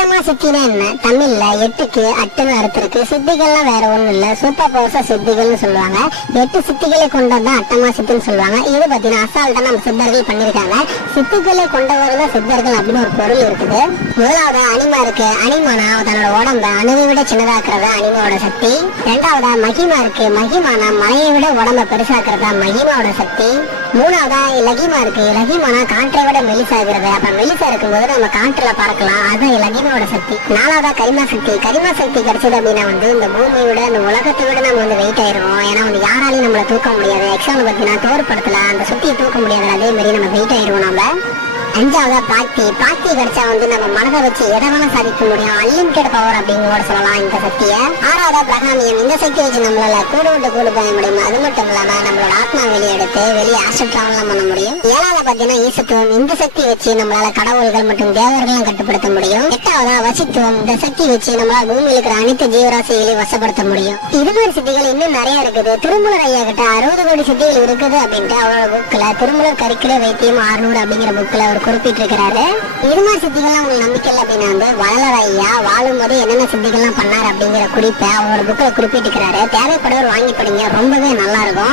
அட்டமா சித்தினா என்ன? தமிழ்ல எட்டுக்கு அட்டுன்னு அர்த்தம் இருக்கு சித்திகள்லாம் வேற ஒண்ணும் இல்ல. சூப்பர் பவர்ஸா சித்திகள்னு சொல்லுவாங்க. எட்டு சித்திகளை கொண்டதான் அட்டமா சித்தின்னு சொல்லுவாங்க. இது பாத்தீங்கன்னா அசால்ட்டா நம்ம சித்தர்கள் பண்ணிருக்காங்க சித்திகளை கொண்டவர் தான் சித்தர்கள் அப்படின்னு ஒரு பொருள் இருக்குது. முதலாவது அனிமா இருக்கு. அனிமானா தன்னோட உடம்ப அணுவை விட சின்னதாக்குறதா அனிமாவோட சக்தி. ரெண்டாவதா மகிமா இருக்கு. மகிமானா மலையை விட உடம்ப பெருசாக்குறதா மகிமாவோட சக்தி. மூணாவதா? லகிமா இருக்கு. லகிமானா காற்றை விட மெலிசாகிறது அப்ப மெலிசா இருக்கும்போது நம்ம காற்றுல பறக்கலாம் அதுதான் லகிமாவோட சக்தி. நாலாவதா? கரிமா சக்தி. கரிமா சக்தி கிடைச்சது அப்படின்னா வந்து இந்த பூமியோட இந்த உலகத்தை விட நம்ம வந்து வெயிட் ஆயிருவோம். ஏன்னா வந்து யாராலையும் நம்மள தூக்க முடியாது. எக்ஸாம்பிள் பார்த்தீங்கன்னா தோர் படத்துல அந்த சுத்தியை தூக்க முடியாது அதே மாதிரி நம்ம வெயிட் ஆயிருவோம். நம்ம அஞ்சாவதா பாத்தி பாத்தி கிடைச்சா வந்து நம்ம மனதை வச்சு எதை வேணா சாதிக்க முடியும்? அன்லிமிட்டட் பவர் அப்படின்னு சொல்லலாம் இந்த சக்திய. ஆறாவதா பிரகாமியம். இந்த சக்தி வச்சு நம்மளால கூடு விட்டு கூடு போக முடியும்? அது மட்டும் இல்லாம நம்மளோட ஆத்மா வெளியெடுத்து வெளியே ஆஸ்ட்ரல் டிராவல் பண்ண முடியும். ஏழாவது பாத்தீங்கன்னா ஈசத்துவம். இந்த சக்தி வச்சு நம்மளால கடவுள்கள் மற்றும் தேவர்களையும் கட்டுப்படுத்த முடியும். எட்டாவதா வசித்துவம். இந்த சக்தி வச்சு நம்மளால பூமியில் இருக்கிற அனைத்து ஜீவராசிகளையும் வசப்படுத்த முடியும். இது மாதிரி சித்திகள் இன்னும் நிறைய இருக்குது. திருமலர் ஐயா கிட்ட அறுபது கோடி சித்திகள் இருக்குது அப்படின்ட்டு அவரோட புக்ல திருமலர் கரிக்குல வைத்தியம் ஆறுநூறு அப்படிங்கிற புக்ல ஒரு குறிப்பிட்டு இருக்கிறாரு இருமா சித்திகள்லாம் உங்களுக்கு நம்பிக்கை இல்லை அப்படின்னா வந்து வள்ளலார் ஐயா வாழும்போது என்னென்ன சித்திகள்லாம் பண்ணாரு அப்படிங்கிற குறிப்பை அவரோட குறிப்பிட்டு குறிப்பிட்டிருக்கிறாரு. தேவைப்படுவர் வாங்கி படிங்க ரொம்பவே நல்லா இருக்கும்.